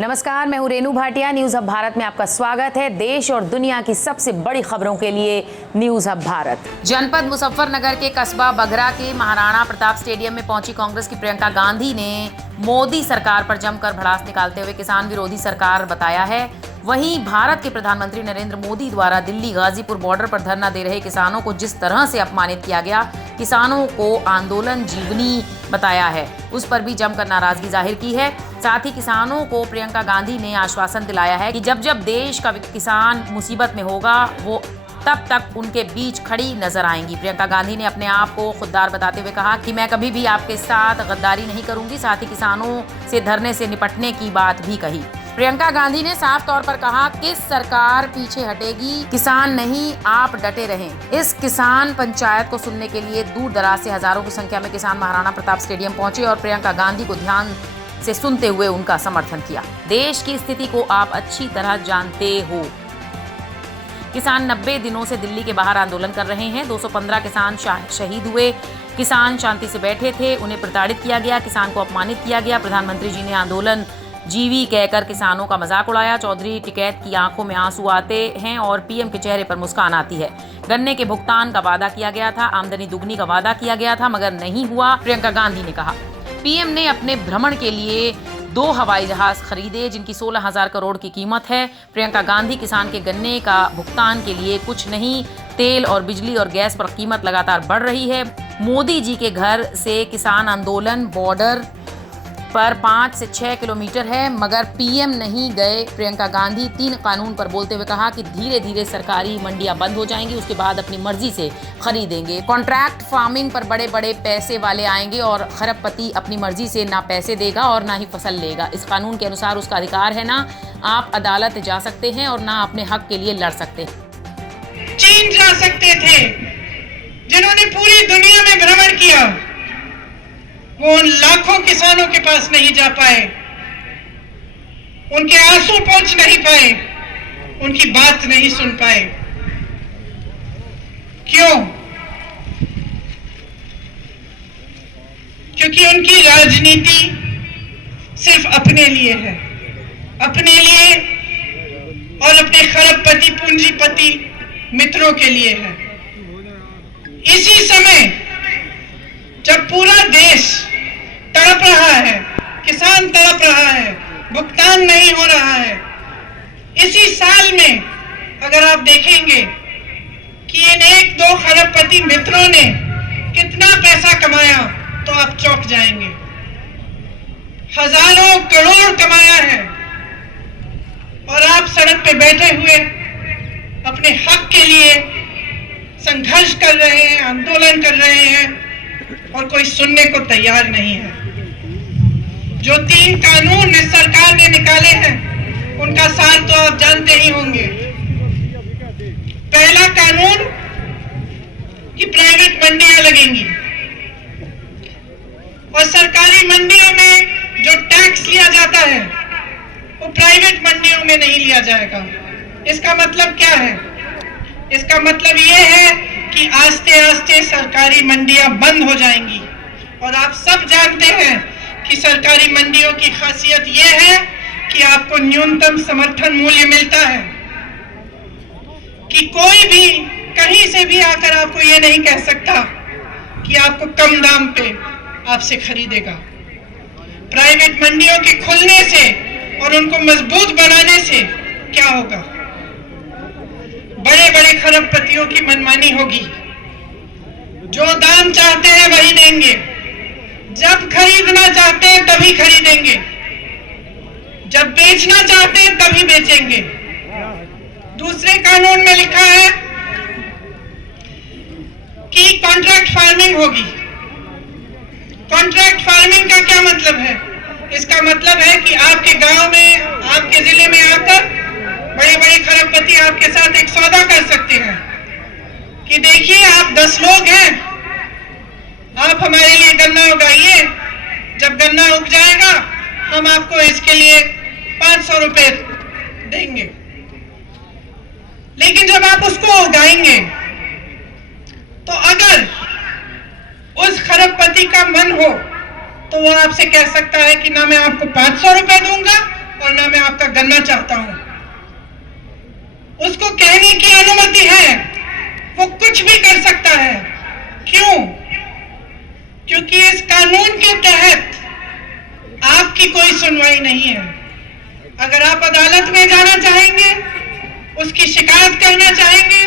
नमस्कार, मैं हूं रेनू भाटिया। न्यूज हब भारत में आपका स्वागत है। देश और दुनिया की सबसे बड़ी खबरों के लिए न्यूज हब भारत। जनपद मुजफ्फरनगर के कस्बा बघरा के महाराणा प्रताप स्टेडियम में पहुंची कांग्रेस की प्रियंका गांधी ने मोदी सरकार पर जमकर भड़ास निकालते हुए किसान विरोधी सरकार बताया है। वहीं भारत के प्रधानमंत्री नरेंद्र मोदी द्वारा दिल्ली गाजीपुर बॉर्डर पर धरना दे रहे किसानों को जिस तरह से अपमानित किया गया, किसानों को आंदोलन जीवनी बताया है, उस पर भी जमकर नाराजगी जाहिर की है। साथ ही किसानों को प्रियंका गांधी ने आश्वासन दिलाया है कि जब जब देश का किसान मुसीबत में होगा वो तब तक उनके बीच खड़ी नजर आएंगी। प्रियंका गांधी ने अपने आप को खुददार बताते हुए कहा कि मैं कभी भी आपके साथ गद्दारी नहीं करूंगी। साथ ही किसानों से धरने से निपटने की बात भी कही। प्रियंका गांधी ने साफ तौर पर कहा, किस सरकार पीछे हटेगी, किसान नहीं, आप डटे रहें। इस किसान पंचायत को सुनने के लिए दूर दराज से हजारों की संख्या में किसान महाराणा प्रताप स्टेडियम पहुंचे और प्रियंका गांधी को ध्यान से सुनते हुए उनका समर्थन किया। देश की स्थिति को आप अच्छी तरह जानते हो। किसान 90 दिनों से दिल्ली के बाहर आंदोलन कर रहे हैं। 215 किसान शहीद हुए। किसान शांति से बैठे थे, उन्हें प्रताड़ित किया गया, किसान को अपमानित किया गया। प्रधानमंत्री जी ने आंदोलन जीवी कहकर किसानों का मजाक उड़ाया। चौधरी टिकैत की आंखों में आंसू आते हैं और पीएम के चेहरे पर मुस्कान आती है। गन्ने के भुगतान का वादा किया गया था, आमदनी दुगनी का वादा किया गया था, मगर नहीं हुआ। प्रियंका गांधी ने कहा, पीएम ने अपने भ्रमण के लिए 2 हवाई जहाज खरीदे जिनकी 16,000 करोड़ की कीमत है। प्रियंका गांधी किसान के गन्ने का भुगतान के लिए कुछ नहीं, तेल और बिजली और गैस पर कीमत लगातार बढ़ रही है। मोदी जी के घर से किसान आंदोलन बॉर्डर पर 5 से 6 किलोमीटर है, मगर पीएम नहीं गए। प्रियंका गांधी 3 कानून पर बोलते हुए कहा कि धीरे धीरे सरकारी मंडियां बंद हो जाएंगी, उसके बाद अपनी मर्जी से खरीदेंगे। कॉन्ट्रैक्ट फार्मिंग पर बड़े बड़े पैसे वाले आएंगे और खरबपति अपनी मर्जी से ना पैसे देगा और ना ही फसल लेगा। इस कानून के अनुसार उसका अधिकार है, ना आप अदालत जा सकते हैं और ना अपने हक के लिए लड़ सकते हैं। चीन जा सकते थे, जिन्होंने पूरी दुनिया में भ्रमण किया, वो उन लाखों किसानों के पास नहीं जा पाए, उनके आंसू पोंछ नहीं पाए, उनकी बात नहीं सुन पाए। क्यों? क्योंकि उनकी राजनीति सिर्फ अपने लिए है, अपने लिए और अपने खरबपति पूंजीपति मित्रों के लिए है। इसी समय जब पूरा देश तड़प रहा है, किसान तड़प रहा है, भुगतान नहीं हो रहा है, इसी साल में अगर आप देखेंगे कि इन 1-2 खरबपति मित्रों ने कितना पैसा कमाया तो आप चौंक जाएंगे। हजारों करोड़ कमाया है और आप सड़क पे बैठे हुए अपने हक के लिए संघर्ष कर रहे हैं, आंदोलन कर रहे हैं और कोई सुनने को तैयार नहीं है। जो 3 कानून इस सरकार ने निकाले हैं उनका सार तो आप जानते ही होंगे। पहला कानून कि प्राइवेट मंडियां लगेंगी और सरकारी मंडियों में जो टैक्स लिया जाता है वो प्राइवेट मंडियों में नहीं लिया जाएगा। इसका मतलब क्या है? इसका मतलब ये है कि आस्ते आस्ते सरकारी मंडियां बंद हो जाएंगी। और आप सब जानते हैं कि सरकारी मंडियों की खासियत ये है कि आपको न्यूनतम समर्थन मूल्य मिलता है, कि कोई भी कहीं से भी आकर आपको ये नहीं कह सकता कि आपको कम दाम पे आपसे खरीदेगा। प्राइवेट मंडियों के खुलने से और उनको मजबूत बनाने से क्या होगा? बड़े बड़े खरबपतियों की मनमानी होगी। जो दाम चाहते हैं वही देंगे, जब खरीदना चाहते हैं तभी खरीदेंगे, जब बेचना चाहते हैं तभी बेचेंगे। दूसरे कानून में लिखा है कि कॉन्ट्रैक्ट फार्मिंग होगी। कॉन्ट्रैक्ट फार्मिंग का क्या मतलब है? इसका मतलब है कि आपके गांव में, आपके जिले में आकर बड़े बड़े खरबपति आपके साथ एक सौदा कर सकते हैं कि देखिए आप 10 लोग हैं, आप हमारे लिए गन्ना उगाइए, जब गन्ना उग जाएगा हम आपको इसके लिए 500 रुपए देंगे। लेकिन जब आप उसको उगाएंगे तो अगर उस खरबपति का मन हो तो वो आपसे कह सकता है कि ना मैं आपको 500 रुपए दूंगा और ना मैं आपका गन्ना चाहता हूं। उसको कहने की अनुमति है, वो कुछ भी कर सकता है। क्यों? क्योंकि इस कानून के तहत आपकी कोई सुनवाई नहीं है। अगर आप अदालत में जाना चाहेंगे, उसकी शिकायत करना चाहेंगे,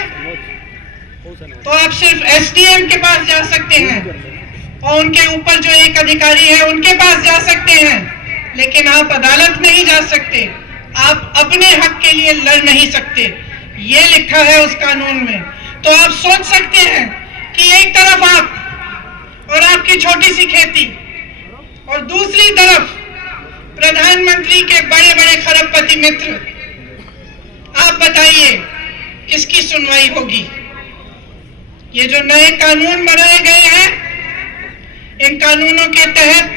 तो आप सिर्फ एसडीएम के पास जा सकते हैं और उनके ऊपर जो एक अधिकारी है उनके पास जा सकते हैं, लेकिन आप अदालत नहीं जा सकते। आप अपने हक के लिए लड़ नहीं सकते, ये लिखा है उस कानून में। तो आप सोच सकते हैं कि एक तरफ आप और आपकी छोटी सी खेती और दूसरी तरफ प्रधानमंत्री के बड़े बड़े खरबपति मित्र, आप बताइए किसकी सुनवाई होगी? ये जो नए कानून बनाए गए हैं, इन कानूनों के तहत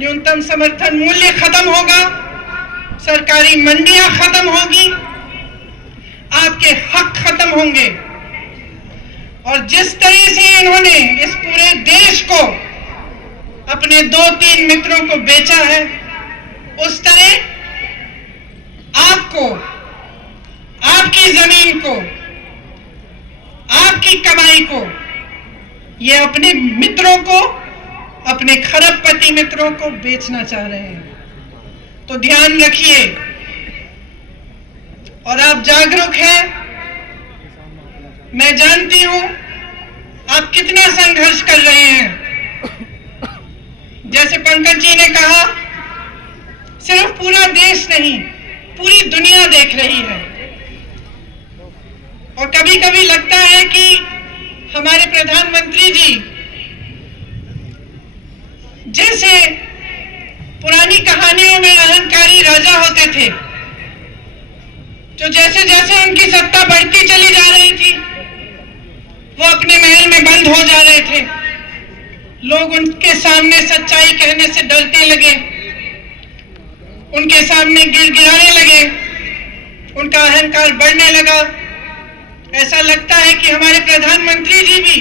न्यूनतम समर्थन मूल्य खत्म होगा, सरकारी मंडियां खत्म होगी, आपके हक खत्म होंगे। और जिस तरह से इन्होंने इस पूरे देश को अपने 2-3 मित्रों को बेचा है, उस तरह आपको, आपकी जमीन को, आपकी कमाई को, ये अपने मित्रों को, अपने खरबपति मित्रों को बेचना चाह रहे हैं। तो ध्यान रखिए और आप जागरूक हैं। मैं जानती हूं आप कितना संघर्ष कर रहे हैं। जैसे पंकज जी ने कहा, सिर्फ पूरा देश नहीं, पूरी दुनिया देख रही है। और कभी कभी लगता है कि हमारे प्रधानमंत्री जी जैसे पुरानी कहानियों में अहंकारी राजा होते थे, जो जैसे जैसे उनकी सत्ता बढ़ती चली जा रही थी, वो अपने महल में बंद हो जा रहे थे। लोग उनके सामने सच्चाई कहने से डरने लगे, उनके सामने गिड़गिड़ाने लगे, उनका अहंकार बढ़ने लगा। ऐसा लगता है कि हमारे प्रधानमंत्री जी भी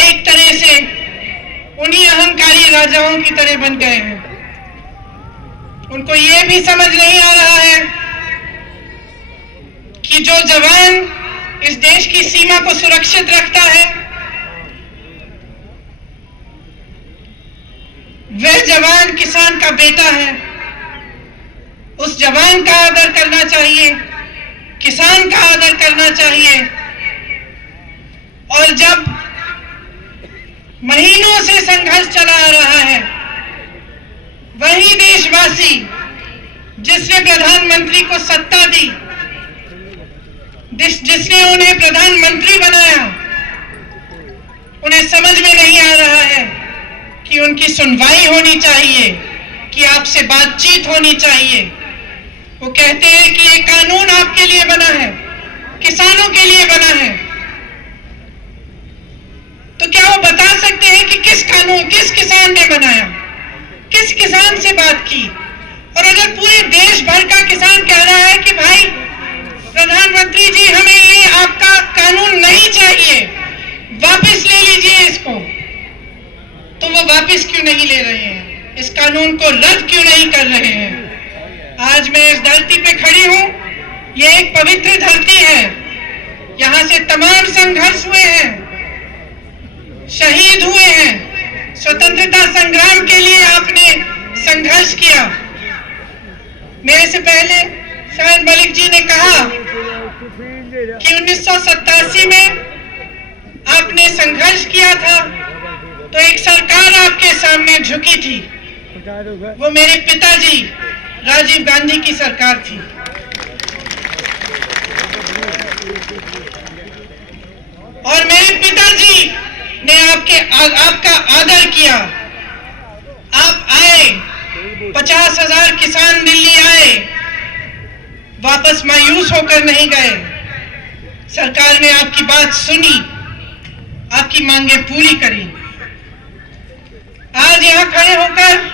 एक तरह से उन्हीं अहंकारी राजाओं की तरह बन गए हैं। उनको ये भी समझ नहीं आ रहा है कि जो जवान इस देश की सीमा को सुरक्षित रखता है, वह जवान किसान का बेटा है। उस जवान का आदर करना चाहिए, किसान का आदर करना चाहिए। और जब महीनों से संघर्ष चला आ रहा है, वही देशवासी जिसने प्रधानमंत्री को सत्ता दी, जिसने उन्हें प्रधानमंत्री बनाया, उन्हें समझ में नहीं आ रहा है कि उनकी सुनवाई होनी चाहिए, कि आपसे बातचीत होनी चाहिए। वो कहते हैं कि ये कानून आपके लिए बना है, किसानों के लिए बना है। तो क्या वो बता सकते हैं कि किस कानून, किस किसान ने बनाया, किस किसान से बात की? और अगर पूरे देश भर का किसान कह रहा है कि भाई प्रधानमंत्री जी, हमें ये आपका कानून नहीं चाहिए, वापस ले लीजिए इसको, तो वो वापस क्यों नहीं ले रहे हैं? इस कानून को रद्द क्यों नहीं कर रहे हैं? आज मैं इस धरती पे खड़ी हूं, ये एक पवित्र धरती है। यहां से तमाम संघर्ष हुए हैं, शहीद हुए हैं, स्वतंत्रता संग्राम के लिए आपने संघर्ष किया। मेरे से पहले शायद मलिक जी ने कहा कि 1987 में आपने संघर्ष किया था, तो एक सरकार आपके सामने झुकी थी। वो मेरे पिताजी राजीव गांधी की सरकार थी। और मेरे पिताजी ने आपका आदर किया। आप आए, 50,000 किसान दिल्ली आए, वापस मायूस होकर नहीं गए। सरकार ने आपकी बात सुनी, आपकी मांगे पूरी करी। आज यहां खड़े होकर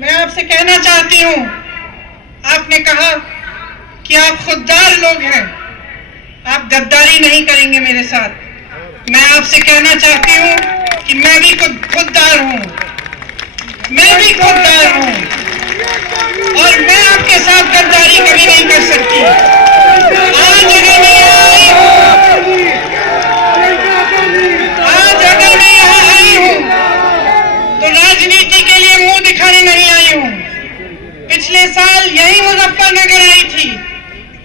मैं आपसे कहना चाहती हूं, आपने कहा कि आप खुददार लोग हैं, आप गद्दारी नहीं करेंगे मेरे साथ। मैं आपसे कहना चाहती हूं कि मैं भी खुददार हूं, मैं भी खुददार हूं। और मैं आपके साथ गद्दारी कभी नहीं कर सकती। आज अगर मैं यहाँ आई हूँ तो राजनीति के लिए मुंह दिखाने नहीं आई हूँ। पिछले साल यही मुजफ्फरनगर आई थी,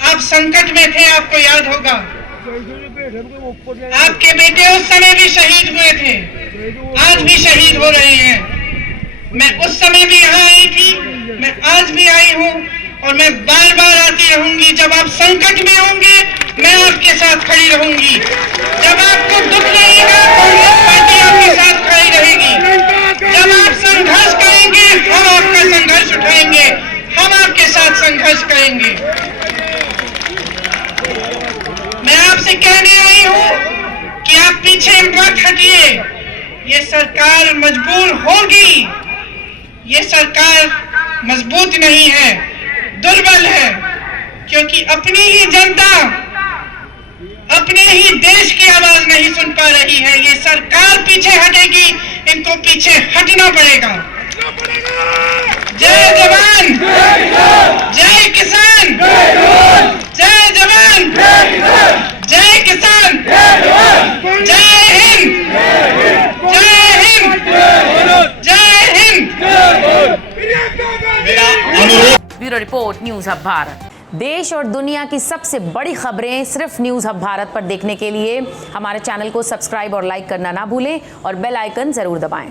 आप संकट में थे, आपको याद होगा। आपके बेटे उस समय भी शहीद हुए थे, आज भी शहीद हो रहे हैं। मैं उस समय भी यहाँ आई थी, मैं आज भी आई हूँ और मैं बार बार आती रहूंगी। जब आप संकट में होंगे मैं आपके साथ खड़ी रहूंगी। जब आपको दुख रहेगा कांग्रेस पार्टी आपके साथ खड़ी रहेगी। जब आप संघर्ष करेंगे हम आपका संघर्ष उठाएंगे, हम आपके साथ संघर्ष करेंगे। मैं आपसे कहने आई हूँ कि आप पीछे मत हटिए। ये सरकार मजबूर होगी, ये सरकार मजबूत नहीं है, दुर्बल है, क्योंकि अपनी ही जनता अपने ही देश की आवाज नहीं सुन पा रही है। ये सरकार पीछे हटेगी, इनको पीछे हटना पड़ेगा। जय जवान, जय किसान, जय जवान, जय किसान, जय हिंद, जय हिंद, जय Hind. Bureau report, news hub Bharat. देश और दुनिया की सबसे बड़ी खबरें सिर्फ न्यूज हब भारत पर देखने के लिए हमारे चैनल को सब्सक्राइब और लाइक करना ना भूलें और बेल आइकन जरूर दबाएं।